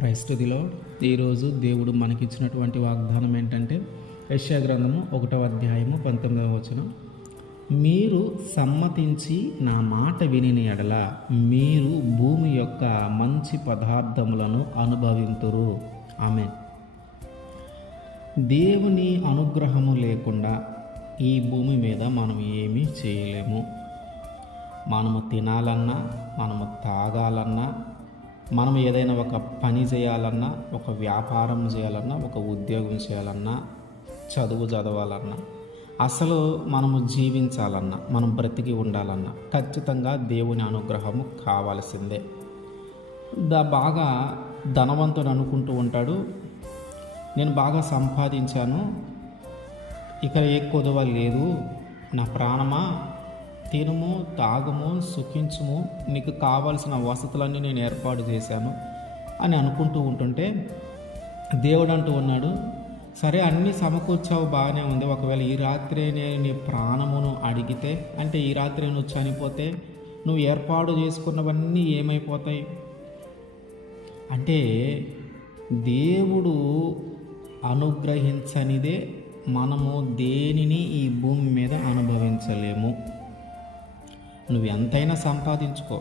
Praise to the lord. ఈరోజు దేవుడు మనకిచ్చినటువంటి వాగ్దానం ఏంటంటే యెషయా గ్రంథము 1వ అధ్యాయము 19వ వచనం. మీరు సమ్మతించి నా మాట విని ఎడల మీరు భూమి యొక్క మంచి పదార్థములను అనుభవింతురు. ఆమేన్. దేవుని అనుగ్రహము లేకుండా ఈ భూమి మీద మనం ఏమీ చేయలేము. మనము తినాలన్నా, మనము తాగాలన్నా, మనం ఏదైనా ఒక పని చేయాలన్నా, ఒక వ్యాపారం చేయాలన్నా, ఒక ఉద్యోగం చేయాలన్నా, చదువు చదవాలన్నా, అసలు మనము జీవించాలన్నా, మనం బ్రతికి ఉండాలన్నా ఖచ్చితంగా దేవుని అనుగ్రహము కావాల్సిందే. బాగా ధనవంతుడు అనుకుంటూ ఉంటాడు, నేను బాగా సంపాదించాను, ఇక ఏ కొదవ లేదు, నా ప్రాణమా తినుము, తాగుము, సుఖించుము, నీకు కావాల్సిన వసతులన్నీ నేను ఏర్పాటు చేశాను అని అనుకుంటూ ఉంటుంటే దేవుడు అంటూ ఉన్నాడు, సరే అన్నీ సమకూర్చావు, బాగానే ఉంది, ఒకవేళ ఈ రాత్రే నేను నీ ప్రాణమును అడిగితే, అంటే ఈ రాత్రి నువ్వు చనిపోతే నువ్వు ఏర్పాటు చేసుకున్నవన్నీ ఏమైపోతాయి అంటే దేవుడు అనుగ్రహించనిదే మనము దేనిని ఈ భూమి మీద అనుభవించలేము. నువ్వు ఎంతైనా సంపాదించుకో,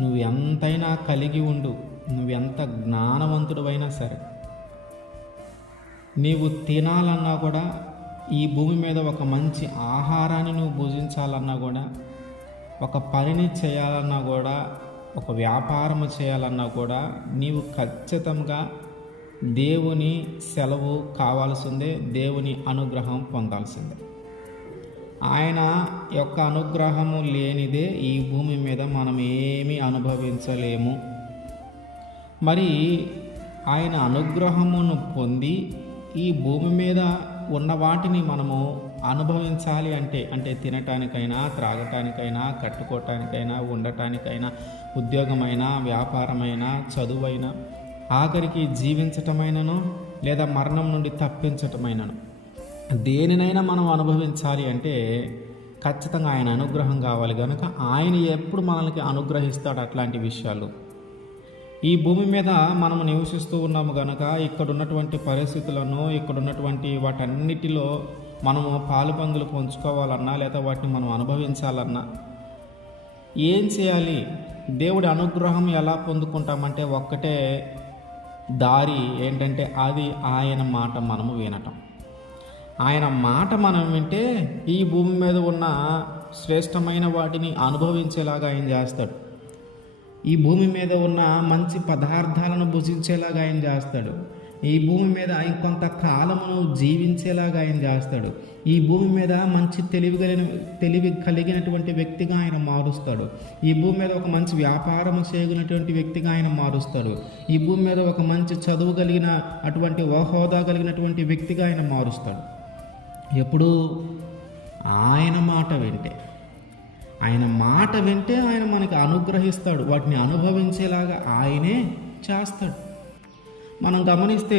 నువ్వు ఎంతైనా కలిగి ఉండు, నువ్వెంత జ్ఞానవంతుడు అయినా సరే, నీవు తినాలన్నా కూడా, ఈ భూమి మీద ఒక మంచి ఆహారాన్ని నువ్వు భుజించాలన్నా కూడా, ఒక పనిని చేయాలన్నా కూడా, ఒక వ్యాపారం చేయాలన్నా కూడా నీవు ఖచ్చితంగా దేవుని సెలవు కావాల్సిందే, దేవుని అనుగ్రహం పొందాల్సిందే. ఆయన యొక్క అనుగ్రహము లేనిదే ఈ భూమి మీద మనం ఏమీ అనుభవించలేము. మరి ఆయన అనుగ్రహమును పొంది ఈ భూమి మీద ఉన్న వాటిని మనము అనుభవించాలి అంటే తినటానికైనా, త్రాగటానికైనా, కట్టుకోవటానికైనా, ఉండటానికైనా, ఉద్యోగమైనా, వ్యాపారమైనా, చదువైనా, ఆఖరికి జీవించటమైనను లేదా మరణం నుండి తప్పించటమైనను, దేనినైనా మనం అనుభవించాలి అంటే ఖచ్చితంగా ఆయన అనుగ్రహం కావాలి. కనుక ఆయన ఎప్పుడు మనల్ని అనుగ్రహిస్తాడు అట్లాంటి విషయాలు. ఈ భూమి మీద మనము నివసిస్తూ ఉన్నాము కనుక ఇక్కడ ఉన్నటువంటి పరిస్థితులను, ఇక్కడ ఉన్నటువంటి వాటన్నిటిలో మనము పాలు పందులు పంచుకోవాలన్నా, లేదా వాటిని మనం అనుభవించాలన్నా ఏం చేయాలి? దేవుడి అనుగ్రహం ఎలా పొందుకుంటామంటే ఒక్కటే దారి ఏంటంటే అది ఆయన మాట మనము వినటం. ఆయన మాట మనం వింటే ఈ భూమి మీద ఉన్న శ్రేష్టమైన వాటిని అనుభవించేలాగా ఆయన చేస్తాడు. ఈ భూమి మీద ఉన్న మంచి పదార్థాలను భుజించేలాగా ఆయన చేస్తాడు. ఈ భూమి మీద ఇంకొంత కాలమును జీవించేలాగా ఆయన చేస్తాడు. ఈ భూమి మీద మంచి తెలివి కలిగినటువంటి వ్యక్తిగా ఆయన మారుస్తాడు. ఈ భూమి మీద ఒక మంచి వ్యాపారం చేయగలిగినటువంటి వ్యక్తిగా ఆయన మారుస్తాడు. ఈ భూమి మీద ఒక మంచి చదువు కలిగిన అటువంటి హోదా కలిగినటువంటి వ్యక్తిగా ఆయన మారుస్తాడు. ఎప్పుడు ఆయన మాట వింటే, ఆయన మాట వింటే ఆయన మనకి అనుగ్రహిస్తాడు. వాటిని అనుభవించేలాగా ఆయనే చేస్తాడు. మనం గమనిస్తే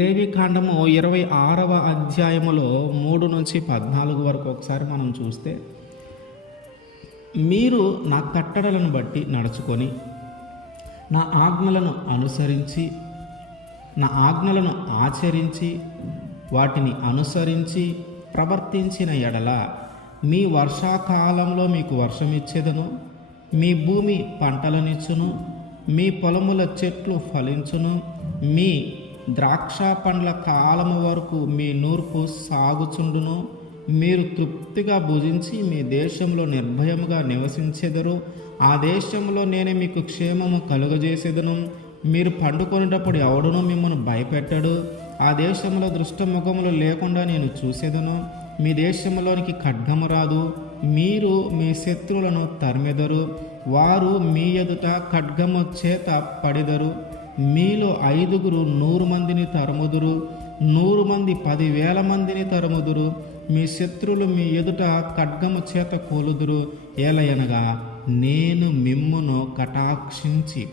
లేవికాండము 26వ అధ్యాయములో 3 నుంచి 14 వరకు ఒకసారి మనం చూస్తే, మీరు నా కట్టడలను బట్టి నడుచుకొని నా ఆజ్ఞలను అనుసరించి, నా ఆజ్ఞలను ఆచరించి, వాటిని అనుసరించి ప్రవర్తించిన ఎడల మీ వర్షాకాలంలో మీకు వర్షమిచ్చేదను, మీ భూమి పంటలనిచ్చును, మీ పొలముల చెట్లు ఫలించును, మీ ద్రాక్ష పండ్ల కాలము వరకు మీ నూర్పు సాగుచుండును, మీరు తృప్తిగా భుజించి మీ దేశంలో నిర్భయముగా నివసించెదరు, ఆ దేశంలో నేనే మీకు క్షేమము కలుగజేసేదను, మీరు పండుకొనేటప్పుడు ఎవడునూ మిమ్మల్ని భయపెట్టడు, ఆ దేశంలో దుష్టముఖములు లేకుండా నేను చూసేదను, మీ దేశంలోనికి ఖడ్గము రాదు, మీరు మీ శత్రువులను తరిమెదరు, వారు మీ ఎదుట ఖడ్గము చేత పడిదరు, మీలో 5 100 మందిని తరుముదురు, 100 మంది 10,000 మందిని తరుముదురు, మీ శత్రువులు మీ ఎదుట ఖడ్గము చేత కూలుదురు. ఏలయనగా నేను మిమ్మును కటాక్షించి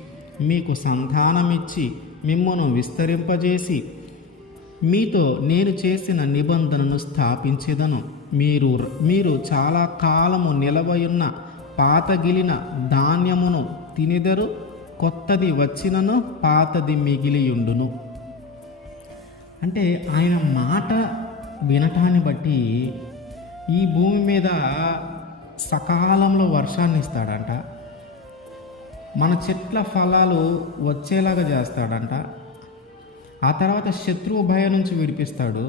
మీకు సంతానమిచ్చి మిమ్మును విస్తరింపజేసి మీతో నేను చేసిన నిబంధనను స్థాపించేదను. మీరు చాలా కాలము నిలవయున్న పాతగిలిన ధాన్యమును తినిదరు, కొత్తది వచ్చినను పాతది మిగిలియుండును. అంటే ఆయన మాట వినటాన్ని బట్టి ఈ భూమి మీద సకాలంలో వర్షాన్ని ఇస్తాడంట, మన చెట్ల ఫలాలు వచ్చేలాగా చేస్తాడంట, ఆ తర్వాత శత్రువు భయం నుంచి విడిపిస్తాడు.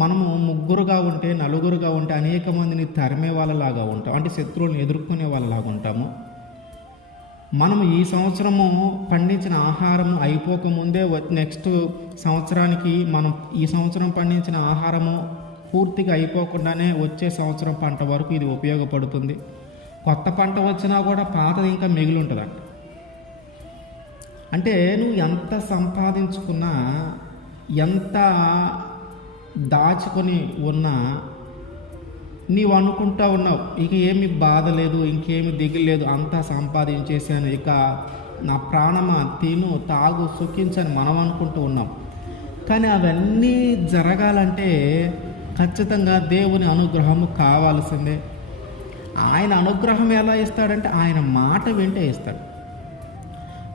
మనము ముగ్గురుగా ఉంటే, నలుగురుగా ఉంటే అనేక మందిని తరిమే వాళ్ళలాగా ఉంటాం, అంటే శత్రువులను ఎదుర్కొనే వాళ్ళలాగా ఉంటాము. మనము ఈ సంవత్సరము పండించిన ఆహారము అయిపోకముందే నెక్స్ట్ సంవత్సరానికి మనం ఈ సంవత్సరం పండించిన ఆహారము పూర్తిగా అయిపోకుండానే వచ్చే సంవత్సరం పంట వరకు ఇది ఉపయోగపడుతుంది. కొత్త పంట వచ్చినా కూడా పాతది ఇంకా మిగిలి ఉంటుందంట. అంటే నువ్వు ఎంత సంపాదించుకున్నా, ఎంత దాచుకొని ఉన్నా, నీవు అనుకుంటా ఉన్నావు ఇక ఏమి బాధ లేదు, ఇంకేమి దిగులు లేదు, అంతా సంపాదించేసాను, ఇక నా ప్రాణమా తిను తాగు సుఖించని మనం అనుకుంటూ ఉన్నాం. కానీ అవన్నీ జరగాలంటే ఖచ్చితంగా దేవుని అనుగ్రహము కావాల్సిందే. ఆయన అనుగ్రహం ఎలా ఇస్తాడంటే ఆయన మాట వింటే ఇస్తాడు.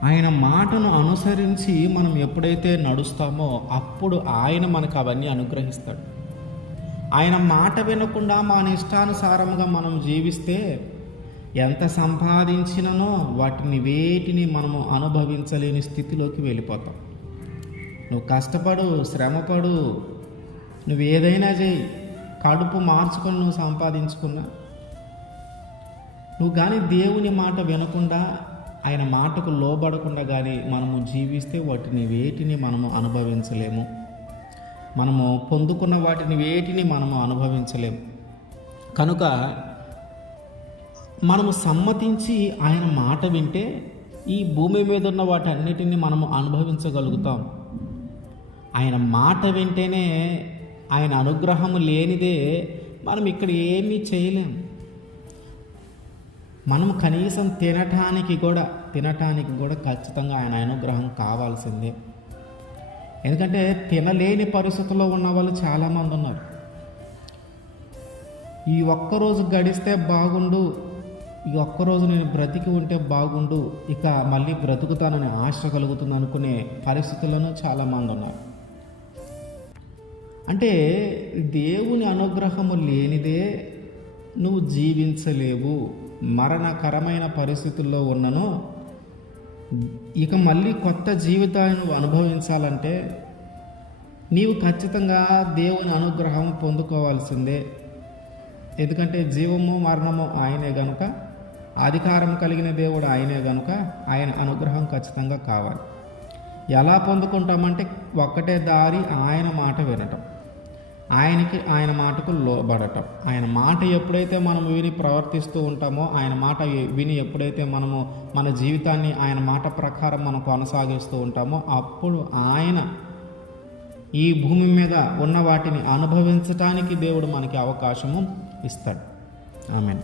ఆయన మాటను అనుసరించి మనం ఎప్పుడైతే నడుస్తామో అప్పుడు ఆయన మనకు అవన్నీ అనుగ్రహిస్తాడు. ఆయన మాట వినకుండా మన ఇష్టానుసారంగా మనం జీవిస్తే ఎంత సంపాదించిననో వాటిని వేటిని మనము అనుభవించలేని స్థితిలోకి వెళ్ళిపోతాం. నువ్వు కష్టపడు, శ్రమపడు, నువ్వు ఏదైనా చేయి, కడుపు మార్చుకొని నువ్వు సంపాదించుకున్నా, నువ్వు కానీ దేవుని మాట వినకుండా ఆయన మాటకు లోబడకుండా కానీ మనము జీవిస్తే వాటిని వేటిని మనము అనుభవించలేము. మనము పొందుకున్న వాటిని వేటిని మనము అనుభవించలేము. కనుక మనము సమ్మతించి ఆయన మాట వింటే ఈ భూమి మీద ఉన్న వాటన్నిటిని మనము అనుభవించగలుగుతాం. ఆయన మాట వింటేనే, ఆయన అనుగ్రహము లేనిదే మనం ఇక్కడ ఏమీ చేయలేము. మనం కనీసం తినటానికి కూడా ఖచ్చితంగా ఆయన అనుగ్రహం కావాల్సిందే. ఎందుకంటే తినలేని పరిస్థితుల్లో ఉన్న వాళ్ళు చాలామంది ఉన్నారు. ఈ ఒక్కరోజు గడిస్తే బాగుండు, ఈ ఒక్కరోజు నేను బ్రతికి ఉంటే బాగుండు, ఇక మళ్ళీ బ్రతుకుతానని ఆశ కలుగుతుంది అనుకునే పరిస్థితులను చాలామంది ఉన్నారు. అంటే దేవుని అనుగ్రహము లేనిదే నువ్వు జీవించలేవు. మరణకరమైన పరిస్థితుల్లో ఉన్నను ఇక మళ్ళీ కొత్త జీవితాన్ని నువ్వు అనుభవించాలంటే నీవు ఖచ్చితంగా దేవుని అనుగ్రహం పొందుకోవాల్సిందే. ఎందుకంటే జీవము మరణము ఆయనే గనుక, అధికారం కలిగిన దేవుడు ఆయనే గనుక ఆయన అనుగ్రహం ఖచ్చితంగా కావాలి. ఎలా పొందుకుంటామంటే ఒక్కటే దారి, ఆయన మాట వినటం, ఆయన మాటకు లోబడటం. ఆయన మాట ఎప్పుడైతే మనం విని ప్రవర్తిస్తూ ఉంటామో, ఆయన మాట విని ఎప్పుడైతే మనము మన జీవితాన్ని ఆయన మాట ప్రకారం మనం కొనసాగిస్తూ ఉంటామో అప్పుడు ఆయన ఈ భూమి మీద ఉన్న వాటిని అనుభవించటానికి దేవుడు మనకి అవకాశము ఇస్తాడు. ఆమేన్.